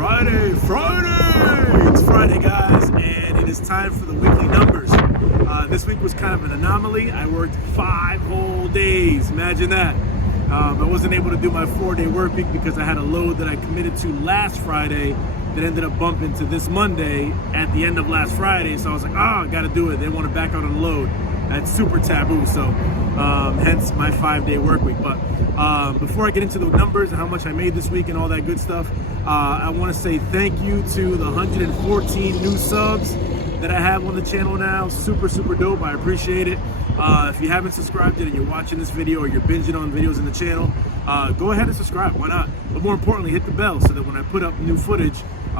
Friday! It's Friday, guys, and it is time for the weekly numbers. This week was kind of an anomaly. I worked 5 whole days. Imagine that. I wasn't able to do my 4-day work week because I had a load that I committed to last Friday that ended up bumping to this Monday at the end of last Friday. So I was like, I got to do it. They want to back out on the load. That's super taboo. So hence my 5-day work week. But before I get into the numbers and how much I made this week and all that good stuff, I want to say thank you to the 114 new subs that I have on the channel now. Super dope. I appreciate it. If you haven't subscribed yet and you're watching this video or you're binging on videos in the channel, go ahead and subscribe. Why not? But more importantly, hit the bell so that when I put up new footage,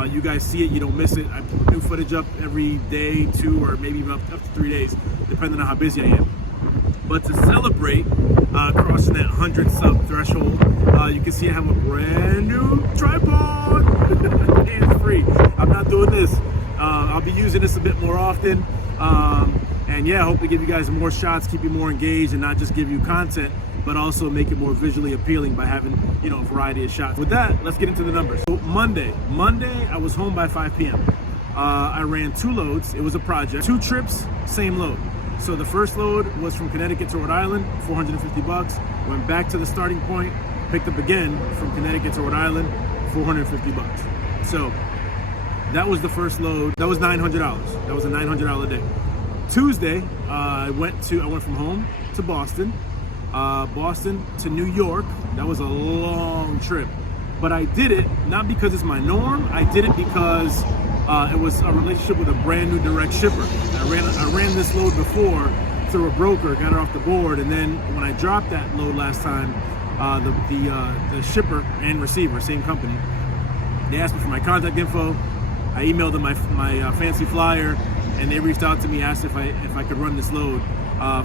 you guys see it, you don't miss it. I put new footage up every day, 2 or maybe even up to 3 days, depending on how busy I am. But to celebrate crossing that 100 sub threshold, you can see I have a brand new tripod. Hands-free. I'm not doing this. I'll be using this a bit more often. And yeah, hopefully give you guys more shots, keep you more engaged, and not just give you content, but also make it more visually appealing by having, a variety of shots. With that, let's get into the numbers. So Monday, I was home by 5 p.m. I ran 2 loads. It was a project. 2 trips, same load. So the first load was from Connecticut to Rhode Island, $450. Went back to the starting point, picked up again from Connecticut to Rhode Island, $450. So that was the first load. That was $900. That was a $900 day. Tuesday, I went from home to Boston, Boston to New York. That was a long trip, but I did it not because it's my norm. I did it because it was a relationship with a brand new direct shipper. I ran this load before through a broker, got it off the board, and then when I dropped that load last time, the shipper and receiver, same company, they asked me for my contact info. I emailed them my fancy flyer, and they reached out to me, asked if I could run this load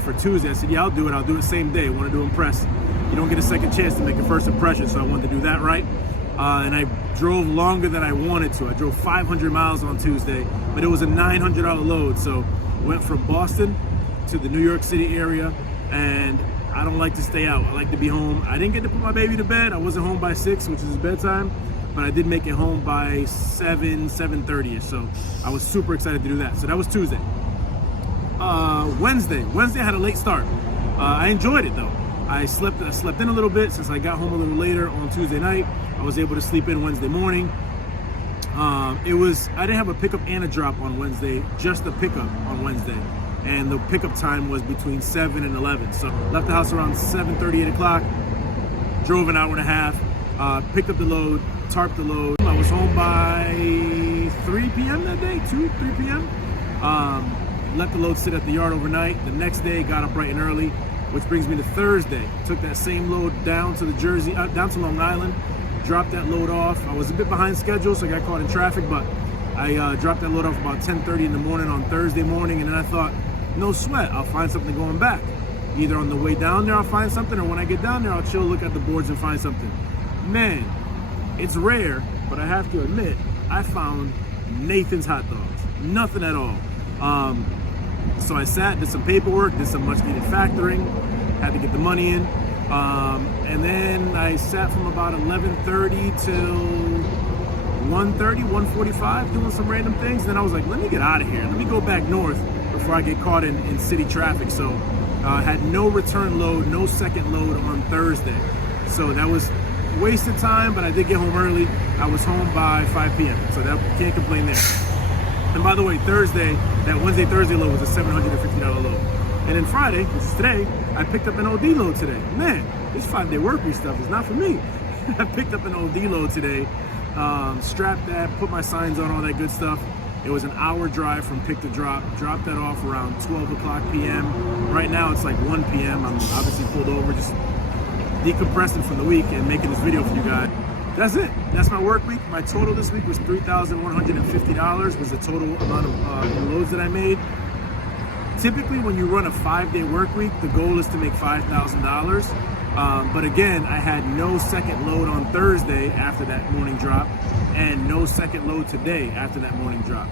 for Tuesday. I said, yeah, I'll do it. I'll do it same day. I wanted to impress. You don't get a second chance to make a first impression, so I wanted to do that right. And I drove longer than I wanted to. I drove 500 miles on Tuesday, but it was a $900 load. So went from Boston to the New York City area, and I don't like to stay out. I like to be home. I didn't get to put my baby to bed. I wasn't home by 6, which is his bedtime, but I did make it home by 7:30ish. So I was super excited to do that. So that was Tuesday. Wednesday I had a late start. I enjoyed it though. I slept in a little bit since I got home a little later on Tuesday night. I was able to sleep in Wednesday morning. I didn't have a pickup and a drop on Wednesday, just the pickup on Wednesday. And the pickup time was between 7 and 11. So left the house around 7:30, 8 o'clock, drove an hour and a half, picked up the load, tarped the load. I was home by 3 p.m. that day, 3 p.m. Let the load sit at the yard overnight. The next day, got up bright and early, which brings me to Thursday. Took that same load down to down to Long Island, dropped that load off. I was a bit behind schedule, so I got caught in traffic, but I dropped that load off about 10:30 in the morning on Thursday morning, and then I thought, no sweat, I'll find something going back. Either on the way down there, I'll find something, or when I get down there, I'll chill, look at the boards, and find something. Man, it's rare, but I have to admit, I found Nathan's hot dogs. Nothing at all. So I sat, did some paperwork, did some much needed factoring, had to get the money in. And then I sat from about 11:30 till 1:30, 1:45, doing some random things. And then I was like, let me get out of here. Let me go back north before I get caught in city traffic. So I had no return load, no second load on Thursday. So that was wasted time, but I did get home early. I was home by 5 p.m. So that can't complain there. And by the way, that Wednesday-Thursday load was a $750 load. And then Friday, which is today, I picked up an OD load today. Man, this 5-day work week stuff is not for me. I picked up an OD load today, strapped that, put my signs on, all that good stuff. It was an hour drive from pick to drop. Dropped that off around 12 o'clock p.m. Right now it's like 1 p.m. I'm obviously pulled over, just decompressing from the week and making this video for you guys. That's it. That's my work week. My total this week was $3,150 was the total amount of loads that I made. Typically, when you run a 5-day work week, the goal is to make $5,000. But again, I had no second load on Thursday after that morning drop, and no second load today after that morning drop.